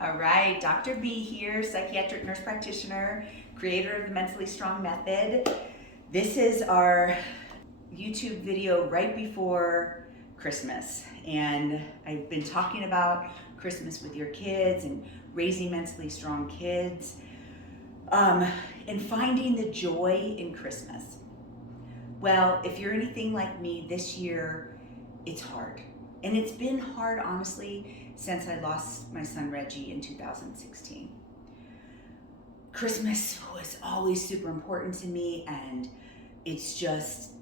All right, Dr. B here, psychiatric nurse practitioner, creator of the Mentally Strong Method. This is our YouTube video right before Christmas, and I've been talking about Christmas with your kids and raising mentally strong kids, and finding the joy in Christmas. Well, if you're anything like me, this year it's hard. And it's been hard, honestly, since I lost my son Reggie in 2016. Christmas was always super important to me, and it's just,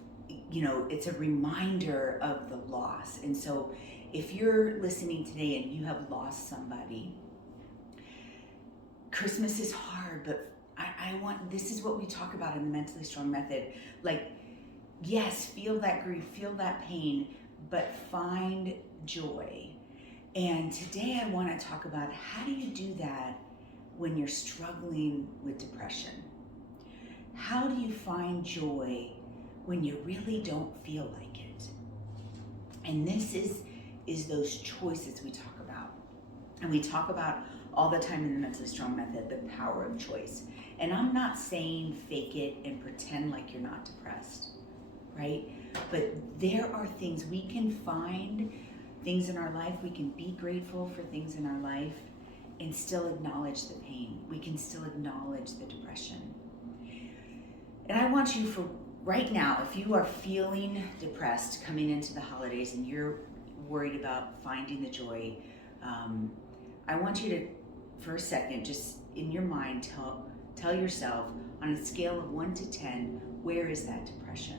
it's a reminder of the loss. And so if you're listening today and you have lost somebody, Christmas is hard, but this is what we talk about in the Mentally Strong Method. Like, yes, feel that grief, feel that pain, but find joy. And today I want to talk about how do you do that when you're struggling with depression? How do you find joy when you really don't feel like it? And this is those choices we talk about. And we talk about all the time in the Mentally Strong Method, the power of choice. And I'm not saying fake it and pretend like you're not depressed, right? But there are things we can find, things in our life, we can be grateful for things in our life and still acknowledge the pain. We can still acknowledge the depression. And I want you, for right now, if you are feeling depressed coming into the holidays and you're worried about finding the joy, I want you to, for a second, just in your mind, tell yourself on a scale of 1 to 10, where is that depression?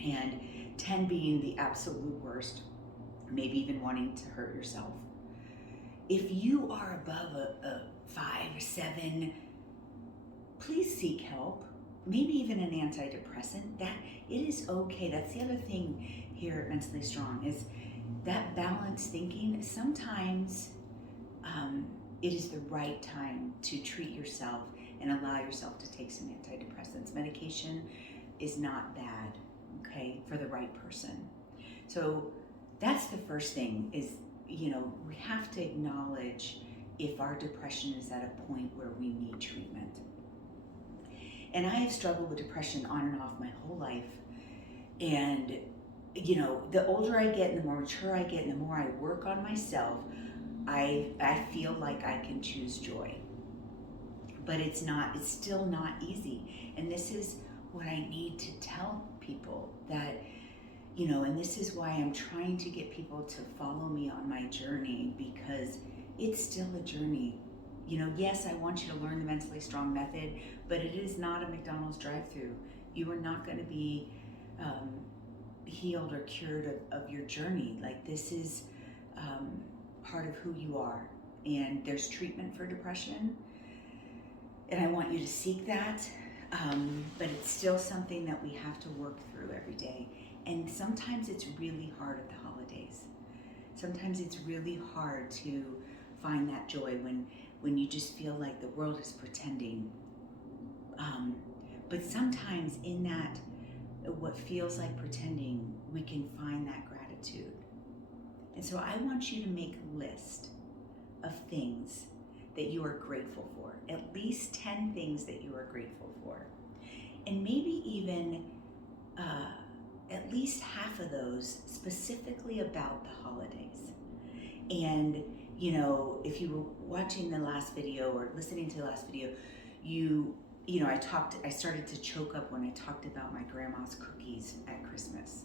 And 10 being the absolute worst, maybe even wanting to hurt yourself. If you are above a 5 or 7, please seek help. Maybe even an antidepressant. That it is okay. That's the other thing here at Mentally Strong, is that balanced thinking. Sometimes it is the right time to treat yourself and allow yourself to take some antidepressants. Medication is not bad, okay, for the right person. So that's the first thing, is, we have to acknowledge if our depression is at a point where we need treatment. And I have struggled with depression on and off my whole life. And, the older I get and the more mature I get and the more I work on myself, I feel like I can choose joy. But it's still not easy. And this is what I need to tell people, that, and this is why I'm trying to get people to follow me on my journey, because it's still a journey. Yes, I want you to learn the Mentally Strong Method, but it is not a McDonald's drive-thru. You are not going to be healed or cured of your journey. Like, this is part of who you are, and there's treatment for depression, and I want you to seek that, but it's still something that we have to work through every day. And sometimes it's really hard at the holidays. Sometimes it's really hard to find that joy when you just feel like the world is pretending. But sometimes in that, what feels like pretending, we can find that gratitude. And so I want you to make a list of things that you are grateful for, at least 10 things that you are grateful for. And maybe even at least half of those specifically about the holidays. And, if you were watching the last video or listening to the last video, I started to choke up when I talked about my grandma's cookies at Christmas.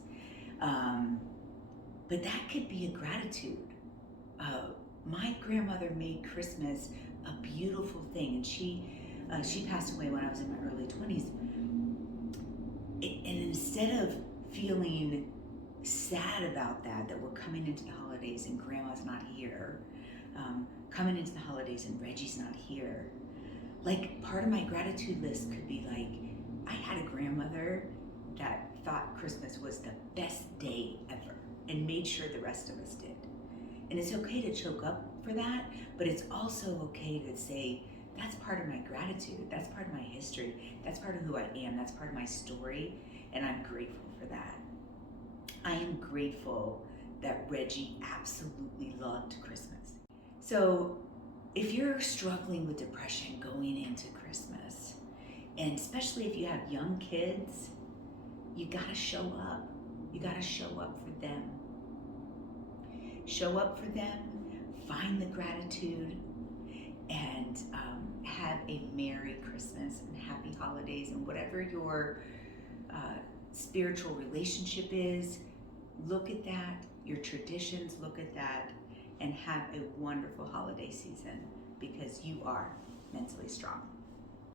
But that could be a gratitude. My grandmother made Christmas a beautiful thing, and she passed away when I was in my early 20s. And instead of feeling sad about that we're coming into the holidays and grandma's not here, coming into the holidays and Reggie's not here, like, part of my gratitude list could be like, I had a grandmother that thought Christmas was the best day ever and made sure the rest of us did. And it's okay to choke up for that, but it's also okay to say, that's part of my gratitude, that's part of my history, that's part of who I am, that's part of my story, and I'm grateful for that. I am grateful that Reggie absolutely loved Christmas. So if you're struggling with depression going into Christmas, and especially if you have young kids, you gotta show up. You gotta show up for them. Show up for them, find the gratitude, and have a Merry Christmas and Happy Holidays, and whatever your spiritual relationship is, look at that, your traditions, look at that, and have a wonderful holiday season, because you are mentally strong.